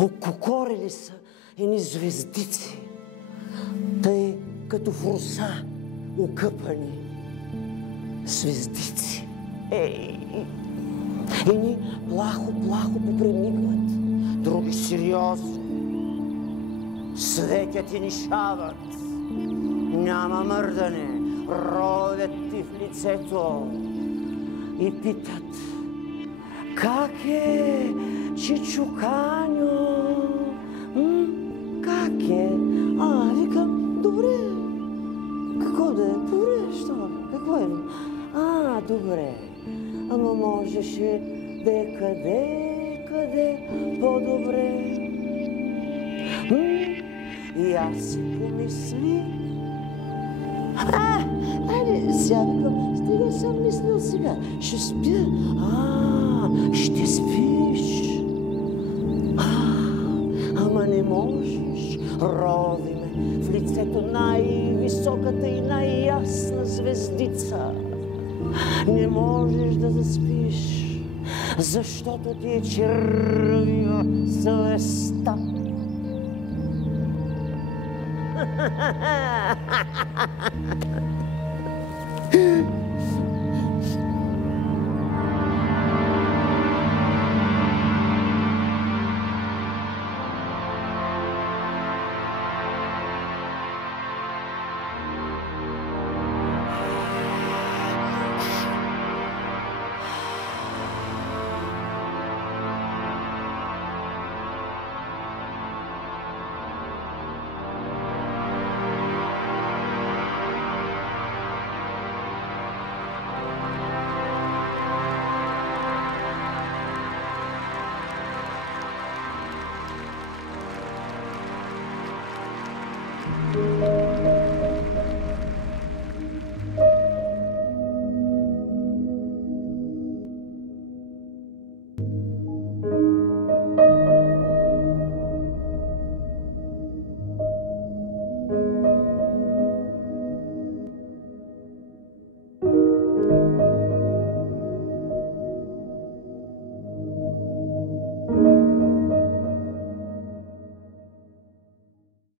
ококорили са едни звездици, тъй като в роса окъпани звездици. Едни плахо попремигват, други сериозно. Светят и нишават. Няма мърдане, ровят ти в лицето и питат: как е, чичуканьо? Как е? Викам: добре. Какво да е? Добре, що? Какво е? Добре. Ама можеше да е къде по-добре. И аз си помислих. Айде, сега викам, стига съм мислил сега. Ще спя. Ще спиш. Ама не можеш. Рови ме в лицето най-високата и най-ясна звездица. Не можеш да заспиш, защото ти е червива съвестта.